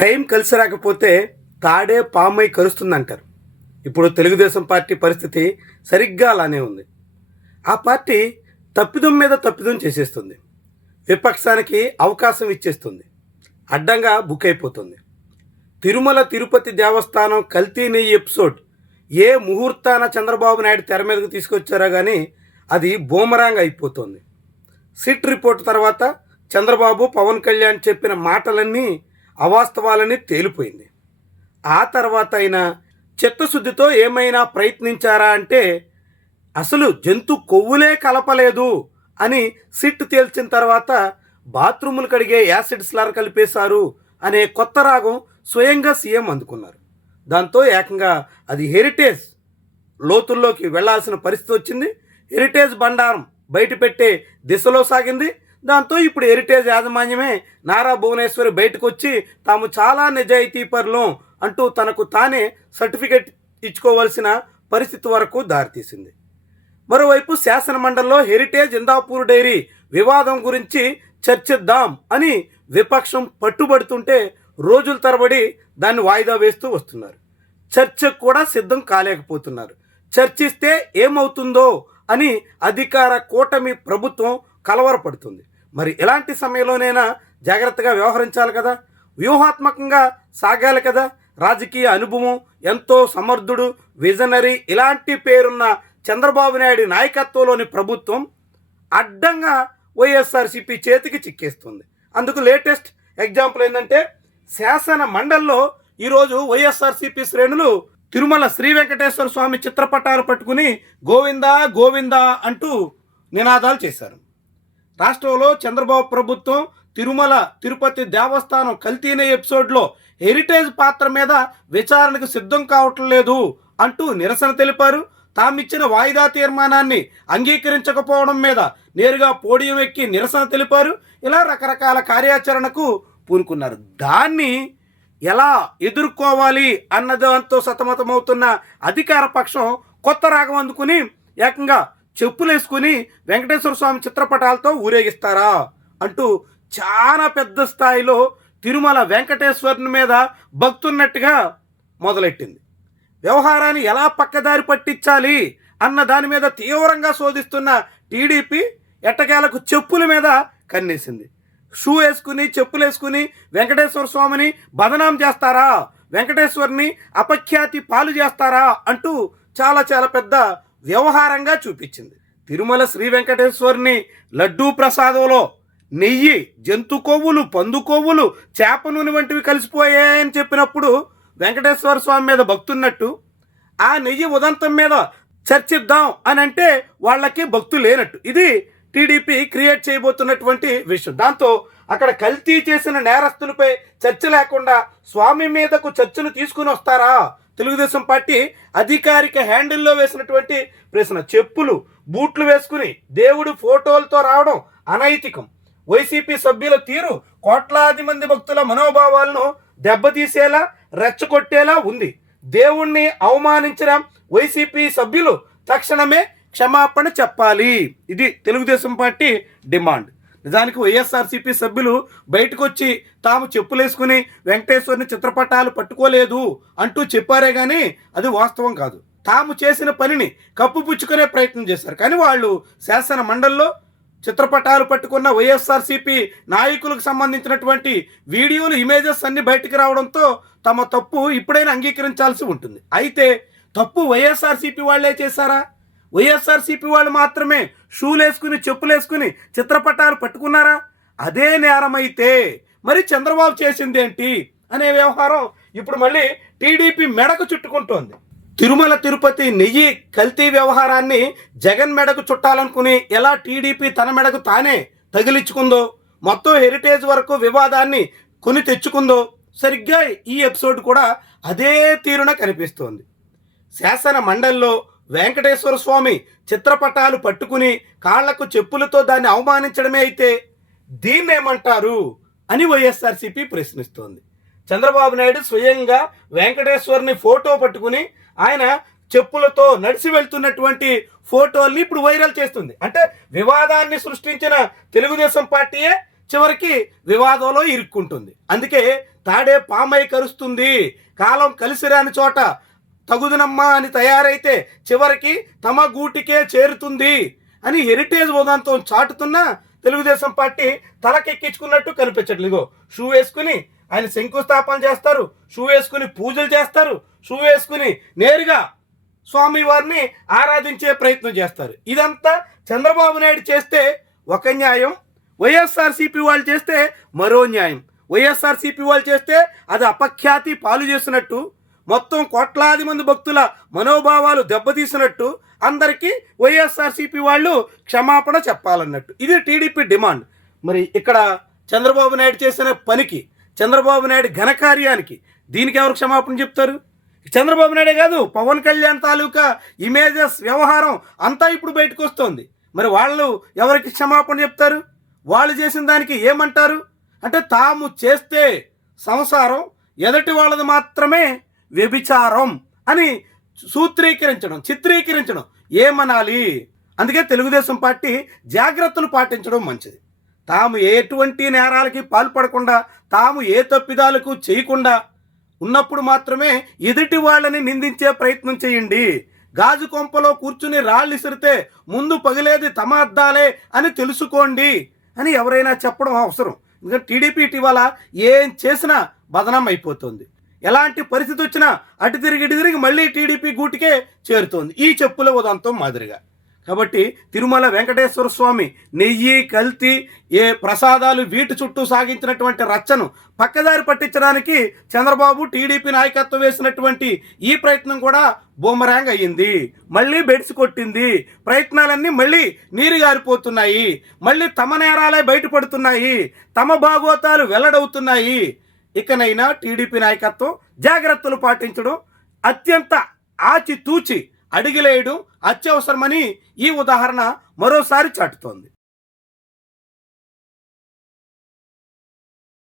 Time కలిసి రాకపోతే తాడే పామై కరుస్తుందంటారు. ఇప్పుడు తెలుగుదేశం పార్టీ పరిస్థితి సరిగ్గా అలానే ఉంది. ఆ పార్టీ తప్పిదం మీద తప్పిదం చేసేస్తుంది. విపక్షానికి అవకాశం ఇచ్చేస్తుంది. అడ్డంగా బుక్ అయిపోతుంది. తిరుమల తిరుపతి దేవస్థానం కల్తీ నెయ్యి ఎపిసోడ్ ఏ ముహూర్తాన చంద్రబాబు నాయుడు తెర మీదకు తీసుకొచ్చారో కానీ అది బూమరాంగ్ అయిపోతుంది. సిట్ రిపోర్ట్ తర్వాత చంద్రబాబు పవన్ కళ్యాణ్ చెప్పిన మాటలన్నీ అవాస్తవాలని తేలిపోయింది. ఆ తర్వాత అయినా చిత్తశుద్ధితో ఏమైనా ప్రయత్నించారా అంటే అసలు జంతు కొవ్వులే కలపలేదు అని సిట్ తేల్చిన తర్వాత బాత్రూములు కడిగే యాసిడ్ స్లర్ కలిపేశారు అనే కొత్త రాగం స్వయంగా సీఎం అందుకున్నారు. దాంతో ఏకంగా అది హెరిటేజ్ లోతుల్లోకి వెళ్లాల్సిన పరిస్థితి వచ్చింది. హెరిటేజ్ బండారం బయట పెట్టే దిశలో సాగింది. దాంతో ఇప్పుడు హెరిటేజ్ యాజమాన్యమే నారా భువనేశ్వరి బయటకు వచ్చి తాము చాలా నిజాయితీపరులం అంటూ తనకు తానే సర్టిఫికెట్ ఇచ్చుకోవాల్సిన పరిస్థితి వరకు దారితీసింది. మరోవైపు శాసనమండలిలో హెరిటేజ్ ఇందాపూర్ డైరీ వివాదం గురించి చర్చిద్దాం అని విపక్షం పట్టుబడుతుంటే రోజుల తరబడి దాన్ని వాయిదా వేస్తూ వస్తున్నారు. చర్చకు కూడా సిద్ధం కాలేకపోతున్నారు. చర్చిస్తే ఏమవుతుందో అని అధికార కూటమి ప్రభుత్వం కలవరపడుతుంది. మరి ఇలాంటి సమయంలోనైనా జాగ్రత్తగా వ్యవహరించాలి కదా, వ్యూహాత్మకంగా సాగాలి కదా. రాజకీయ అనుభవం, ఎంతో సమర్థుడు, విజనరీ ఇలాంటి పేరున్న చంద్రబాబు నాయుడు నాయకత్వంలోని ప్రభుత్వం అడ్డంగా వైఎస్ఆర్సీపీ చేతికి చిక్కేస్తుంది. అందుకు లేటెస్ట్ ఎగ్జాంపుల్ ఏంటంటే శాసన మండలిలో ఈరోజు వైఎస్ఆర్సీపీ శ్రేణులు తిరుమల శ్రీ వెంకటేశ్వర స్వామి చిత్రపటాలు పట్టుకుని గోవిందా గోవిందా అంటూ నినాదాలు చేశారు. రాష్ట్రంలో చంద్రబాబు ప్రభుత్వం తిరుమల తిరుపతి దేవస్థానం కల్తీనే ఎపిసోడ్లో హెరిటేజ్ పాత్ర మీద విచారణకు సిద్ధం కావటం లేదు అంటూ నిరసన తెలిపారు. తామిచ్చిన వాయిదా తీర్మానాన్ని అంగీకరించకపోవడం మీద నేరుగా పోడియం ఎక్కి నిరసన తెలిపారు. ఇలా రకరకాల కార్యాచరణకు పూనుకున్నారు. దాన్ని ఎలా ఎదుర్కోవాలి అన్నదాంతో సతమతమవుతున్న అధికార పక్షం కొత్త రాగం అందుకుని ఏకంగా చెప్పులేసుకుని వెంకటేశ్వర స్వామి చిత్రపటాలతో ఊరేగిస్తారా అంటూ చాలా పెద్ద స్థాయిలో తిరుమల వెంకటేశ్వరుని మీద భక్తున్నట్టుగా మొదలెట్టింది. వ్యవహారాన్ని ఎలా పక్కదారి పట్టించాలి అన్న దాని మీద తీవ్రంగా శోధిస్తున్న టీడీపీ ఎట్టకేలకు చెప్పుల మీద కన్నేసింది. షూ వేసుకుని చెప్పులు వేసుకుని వెంకటేశ్వర స్వామిని బదనాం చేస్తారా, వెంకటేశ్వరిని అపఖ్యాతి పాలు చేస్తారా అంటూ చాలా చాలా పెద్ద వ్యవహారంగా చూపించింది. తిరుమల శ్రీ వెంకటేశ్వరిని లడ్డూ ప్రసాదంలో నెయ్యి, జంతు కొవ్వులు, పందు కొవ్వులు, చేప నూనె వంటివి కలిసిపోయాయని చెప్పినప్పుడు వెంకటేశ్వర స్వామి మీద భక్తున్నట్టు ఆ నెయ్యి ఉదంతం మీద చర్చిద్దాం అని అంటే వాళ్ళకి భక్తు లేనట్టు. ఇది టీడీపీ క్రియేట్ చేయబోతున్నటువంటి విషయం. దాంతో అక్కడ కల్తీ చేసిన నేరస్తులపై చర్చ లేకుండా స్వామి మీదకు చర్చను తీసుకుని వస్తారా? తెలుగుదేశం పార్టీ అధికారిక హ్యాండిల్లో వేసినటువంటి ప్రశ్న. చెప్పులు బూట్లు వేసుకుని దేవుడి ఫోటోలతో రావడం అనైతికం. వైసీపీ సభ్యుల తీరు కోట్లాది మంది భక్తుల మనోభావాలను దెబ్బతీసేలా, రెచ్చగొట్టేలా ఉంది. దేవుణ్ణి అవమానించిన వైసీపీ సభ్యులు తక్షణమే క్షమాపణ చెప్పాలి. ఇది తెలుగుదేశం పార్టీ డిమాండ్. నిజానికి వైఎస్ఆర్సీపీ సభ్యులు బయటకు వచ్చి తాము చెప్పులేసుకుని వెంకటేశ్వరుని చిత్రపటాలు పట్టుకోలేదు అంటూ చెప్పారే కానీ అది వాస్తవం కాదు. తాము చేసిన పనిని కప్పుపుచ్చుకునే ప్రయత్నం చేశారు. కానీ వాళ్ళు శాసన మండలిలో చిత్రపటాలు పట్టుకున్న వైఎస్ఆర్సీపీ నాయకులకు సంబంధించినటువంటి వీడియోలు, ఇమేజెస్ అన్ని బయటికి రావడంతో తమ తప్పు ఇప్పుడైనా అంగీకరించాల్సి ఉంటుంది. అయితే తప్పు వైఎస్ఆర్సీపీ వాళ్ళే చేశారా? వైఎస్ఆర్సీపీ వాళ్ళు మాత్రమే షూలేసుకుని చెప్పులేసుకుని చిత్రపటాలు పట్టుకున్నారా? అదే నేరమైతే మరి చంద్రబాబు చేసింది ఏంటి అనే వ్యవహారం ఇప్పుడు మళ్ళీ టీడీపీ మెడకు చుట్టుకుంటోంది. తిరుమల తిరుపతి నెయ్యి కల్తీ వ్యవహారాన్ని జగన్ మెడకు చుట్టాలనుకుని ఎలా టీడీపీ తన మెడకు తానే తగిలించుకుందో, మొత్తం హెరిటేజ్ వరకు వివాదాన్ని కొని తెచ్చుకుందో, సరిగ్గా ఈ ఎపిసోడ్ కూడా అదే తీరున కనిపిస్తోంది. శాసన మండలిలో వెంకటేశ్వర స్వామి చిత్రపటాలు పట్టుకుని కాళ్లకు చెప్పులతో దాన్ని అవమానించడమే అయితే దీన్నేమంటారు అని వైఎస్ఆర్సీపీ ప్రశ్నిస్తోంది. చంద్రబాబు నాయుడు స్వయంగా వెంకటేశ్వరుని ఫోటో పట్టుకుని ఆయన చెప్పులతో నడిచి వెళ్తున్నటువంటి ఫోటోల్ని ఇప్పుడు వైరల్ చేస్తుంది. అంటే వివాదాన్ని సృష్టించిన తెలుగుదేశం పార్టీయే చివరికి వివాదంలో ఇరుక్కుంటుంది. అందుకే తాడే పామై కరుస్తుంది, కాలం కలిసిరాని చోట తగుదునమ్మా అని తయారైతే చివరికి తమ గూటికే చేరుతుంది అని హెరిటేజ్ ఉదంతం చాటుతున్న తెలుగుదేశం పార్టీ తలకెక్కించుకున్నట్టు కనిపించట్లేదు. ఇగో షూ వేసుకుని ఆయన శంకుస్థాపన చేస్తారు, షూ వేసుకుని పూజలు చేస్తారు, షూ వేసుకుని నేరుగా స్వామివారిని ఆరాధించే ప్రయత్నం చేస్తారు. ఇదంతా చంద్రబాబు నాయుడు చేస్తే ఒక న్యాయం, వైఎస్ఆర్సీపీ వాళ్ళు చేస్తే మరో న్యాయం. వైఎస్ఆర్సీపీ వాళ్ళు చేస్తే అది అపఖ్యాతి పాలు చేసినట్టు, మొత్తం కోట్లాది మంది భక్తుల మనోభావాలు దెబ్బతీసినట్టు, అందరికీ వైఎస్ఆర్సీపీ వాళ్ళు క్షమాపణ చెప్పాలన్నట్టు. ఇది టీడీపీ డిమాండ్. మరి ఇక్కడ చంద్రబాబు నాయుడు చేసిన పనికి, చంద్రబాబు నాయుడు ఘనకార్యానికి దీనికి ఎవరు క్షమాపణ చెప్తారు? చంద్రబాబు నాయుడే కాదు, పవన్ కళ్యాణ్ తాలూకా ఇమేజెస్ వ్యవహారం అంతా ఇప్పుడు బయటకు వస్తుంది. మరి వాళ్ళు ఎవరికి క్షమాపణ చెప్తారు? వాళ్ళు చేసిన దానికి ఏమంటారు అంటే, తాము చేస్తే సంసారం, ఎదుటి వాళ్ళది మాత్రమే వ్యభిచారం అని సూత్రీకరించడం, చిత్రీకరించడం ఏమనాలి? అందుకే తెలుగుదేశం పార్టీ జాగ్రత్తలు పాటించడం మంచిది. తాము ఎటువంటి నేరాలకి పాల్పడకుండా, తాము ఏ తప్పిదాలకు చేయకుండా ఉన్నప్పుడు మాత్రమే ఎదుటి వాళ్ళని నిందించే ప్రయత్నం చేయండి. గాజు కొంపలో కూర్చుని రాళ్ళు ఇసిరితే ముందు పగిలేది తమ అద్దాలే అని తెలుసుకోండి అని ఎవరైనా చెప్పడం అవసరం. ఎందుకంటే టీడీపీ ఇటీవల ఏం చేసినా బదనాం అయిపోతుంది. ఎలాంటి పరిస్థితి వచ్చినా అటు తిరిగి మళ్ళీ టీడీపీ గూటికే చేరుతోంది, ఈ చెప్పుల ఉదంతం మాదిరిగా. కాబట్టి తిరుమల వెంకటేశ్వర స్వామి నెయ్యి, కల్తీ, ఏ ప్రసాదాలు వీటి చుట్టూ సాగించినటువంటి రచ్చను పక్కదారి పట్టించడానికి చంద్రబాబు టీడీపీ నాయకత్వం వేసినటువంటి ఈ ప్రయత్నం కూడా బూమరాంగ్ అయ్యింది. మళ్ళీ బెడ్స్ కొట్టింది. ప్రయత్నాలన్నీ మళ్ళీ నీరు గారిపోతున్నాయి. మళ్ళీ తమ నేరాలే బయటపడుతున్నాయి. తమ భాగోతాలు వెల్లడవుతున్నాయి. ఇకనైనా టీడీపీ నాయకత్వం జాగ్రత్తలు పాటించడం, అత్యంత ఆచితూచి అడిగిలేయడం అత్యవసరమని ఈ ఉదాహరణ మరోసారి చాటుతోంది.